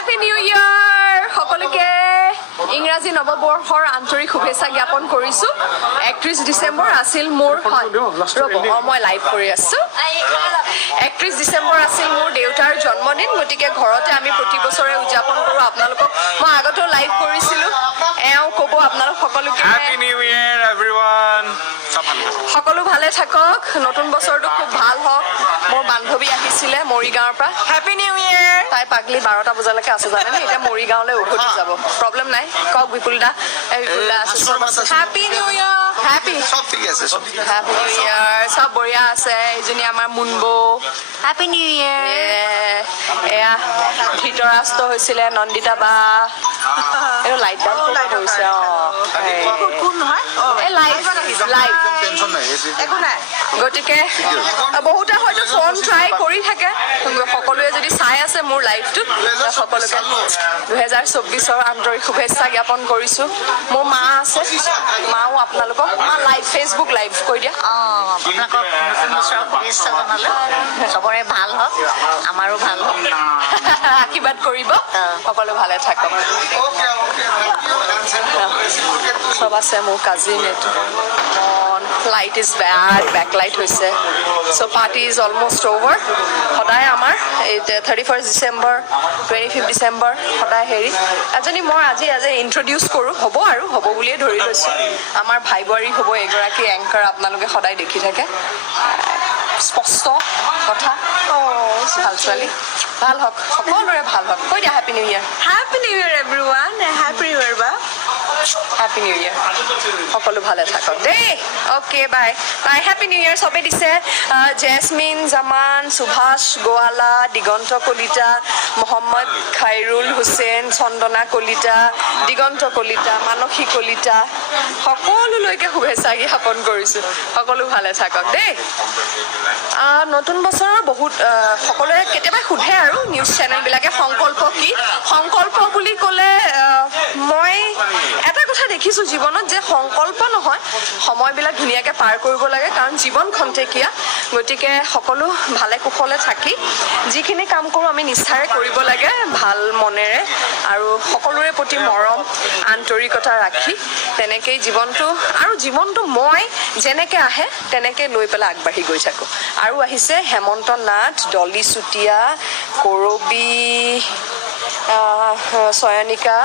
Happy new ইয়াৰ সকলোকে ইংৰাজী নৱবৰ্ষৰ আন্তৰিক শুভেচ্ছা জ্ঞাপন কৰিছোঁ 31 ডিচেম্বৰ আছিল মোৰ মই লাইভ কৰি আছোঁ 31 ডিচেম্বৰ আছিল মোৰ দেউতাৰ জন্মদিন গতিকে ঘৰতে আমি প্ৰতি বছৰে উদযাপন কৰোঁ আপোনালোকক মই আগতেও লাইভ কৰিছিলোঁ এওঁ ক'ব আপোনালোক সকলোকে হ্যাপি নিউ ইয়াৰ এভৰিৱান সকলো ভালে থাকক নতুন বছৰটো খুব ভাল হওক মোৰ বান্ধৱী আহিছিলে মৰিগাঁৱৰ পৰা হ্যাপি নিউ ইয়াৰ তাই পাগলি 12টা বজালৈকে আছে জানেনে এতিয়া মৰিগাঁৱলৈ উভতি যাব প্ৰব্লেম নাই কওক বিপুল দা হ্যাপি নিউ ইয়াৰ হ্যাপি সব ঠিক আছে সব হ্যাপি নিউ ইয়াৰ চব বঢ়িয়া আছে এইজনী আমাৰ মুনবৌ হ্যাপি নিউ ইয়াৰ এয়া ধৃতৰাষ্ট্ৰ হৈছিলে নন্দিতা বা এইটো লাইট ডাল কৰিছে কোন নহয় এই লাইট লাইট টেনশন নাই একো নাই গতিকে বহুতে হয়তো ফোন ট্ৰাই কৰি থাকে সকলোৱে যদি চাই আছে মোৰ লাইভটো সকলোকে 2024ৰ আন্তৰিক শুভেচ্ছা জ্ঞাপন কৰিছোঁ মোৰ মা আছে মাও আপোনালোকক মা লাইভ ফেচবুক লাইভ কৈ দিয়া আপোনালোকক নতুন বছৰৰ শুভেচ্ছা জনালোঁ চবৰে ভাল হওক আমাৰো ভাল হওক আশীৰ্বাদ কৰিব সকলো ভালে থাকক চব আছে মোৰ কাজিন এইটো লাইট ইজ বেড বেকলাইট হৈছে চ' পাৰ্টি ইজ অলমষ্ট অ'ভাৰ সদায় আমাৰ এই 31 ডিচেম্বৰ 25 ডিচেম্বৰ সদায় হেৰি এজনী মই আজি ইণ্ট্ৰডিউচ কৰোঁ হ'ব আৰু হ'ব বুলিয়ে ধৰি লৈছোঁ আমাৰ ভাই বোৱাৰী হ'ব এগৰাকী এংকাৰ আপোনালোকে সদায় দেখি থাকে স্পষ্ট কথা ভাল ছোৱালী ভাল হওক সকলোৰে ভাল হওক কৈ দিয়া হেপী নিউ ইয়াৰ হ্যাপি নিউ ইয়াৰ এভৰিৱান হ্যাপি নিউ ইয়াৰ বা হেপী নিউ ইয়াৰ সকলো ভালে থাকক দেই okay bye bye happy new ইয়াৰ চবেই দিছে জেচমিন জামান সুভাষ গোৱালা দিগন্ত কলিতা মহম্মদ খাইৰুল হুছেইন চন্দনা কলিতা দিগন্ত কলিতা মানসী কলিতা সকলোলৈকে শুভেচ্ছা জ্ঞাপন কৰিছোঁ সকলো ভালে থাকক দেই নতুন বছৰৰ বহুত সকলোৱে কেতিয়াবা সোধে আৰু নিউজ চেনেলবিলাকে সংকল্প কি সংকল্প বুলি ক'লে মই এটা কথা দেখিছোঁ জীৱনত যে সংকল্প নহয় সময়বিলাক ধুনীয়াকৈ পাৰ কৰিব লাগে কাৰণ জীৱন খন্তেকীয়া গতিকে সকলো ভালে কুশলে থাকি যিখিনি কাম কৰোঁ আমি নিষ্ঠাৰে কৰিব লাগে ভাল মনেৰে আৰু সকলোৰে প্ৰতি মৰম আন্তৰিকতা ৰাখি তেনেকেই জীৱনটো মই যেনেকৈ আহে তেনেকৈ লৈ পেলাই আগবাঢ়ি গৈ থাকোঁ আৰু আহিছে হেমন্ত নাথ ডলি চুতীয়া কৰবী চয়নিকা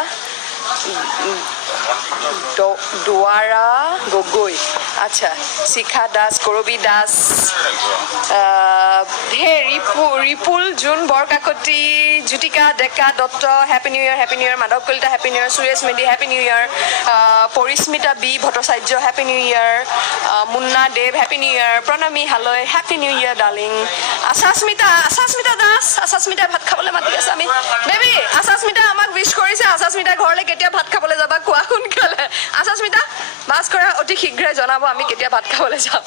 দুৱাৰা গগৈ আচ্ছা Shikha Das Karabi Das Ripul Jon Borkakoti Jyotika Deka Dutta happy new year Madhav Kalita happy new year Suresh Medhi happy new year Parismita B Bhattacharya happy new year Munna Dev happy new year Pranami Haloi happy new year darling Ashasmita Das Ashasmita ভাত খাবলৈ মাতি আছে আমি বেবী আশাস্মিতা আমাক উইচ কৰিছে আশাস্মিতা ঘৰলৈ কেতিয়া ভাত খাবলৈ যাবা কোৱা সোনকালে আশাস্মিতা বাছ কৰা অতি শীঘ্ৰে জনাব আমি কেতিয়া ভাত খাবলৈ যাম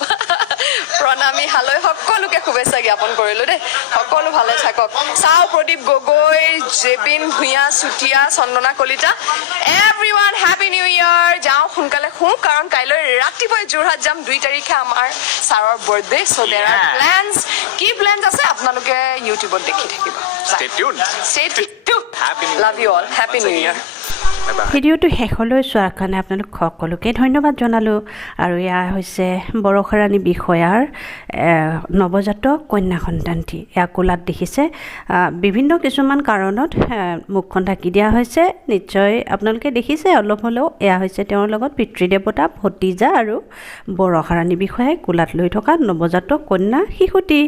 প্ৰণামী হালৈ সকলোকে শুভেচ্ছা জ্ঞাপন কৰিলোঁ দেই সকলো ভালে থাকক চাও Pradip Gogoi Jebin Bhuyan Chutia Chandana Kalita everyone happy new year যাওঁ সোনকালে শুওঁ কাৰণ কাইলৈ ৰাতিপুৱাই যোৰহাট যাম 2 তাৰিখে আমাৰ ছাৰৰ বাৰ্থডে চ' দেৰ আৰ প্লেনছ কি প্লেনছ আছে আপোনালোকে ইউটিউবত দেখি থাকিব Stay tuned. Happy New Year. Love you all happy new ইয়াৰ ভিডিঅ'টো শেষলৈ চোৱাৰ কাৰণে আপোনালোক সকলোকে ধন্যবাদ জনালোঁ আৰু এয়া হৈছে বৰষাৰাণী বিষয়াৰ নৱজাতক কন্যা সন্তানটি এয়া কোলাত দেখিছে বিভিন্ন কিছুমান কাৰণত মুখখন ঢাকি দিয়া হৈছে নিশ্চয় আপোনালোকে দেখিছে অলপ হ'লেও এয়া হৈছে তেওঁৰ লগত পিতৃদেৱতা ভতিজা আৰু বৰষাৰাণী বিষয়াই কোলাত লৈ থকা নৱজাতক কন্যা শিশুটি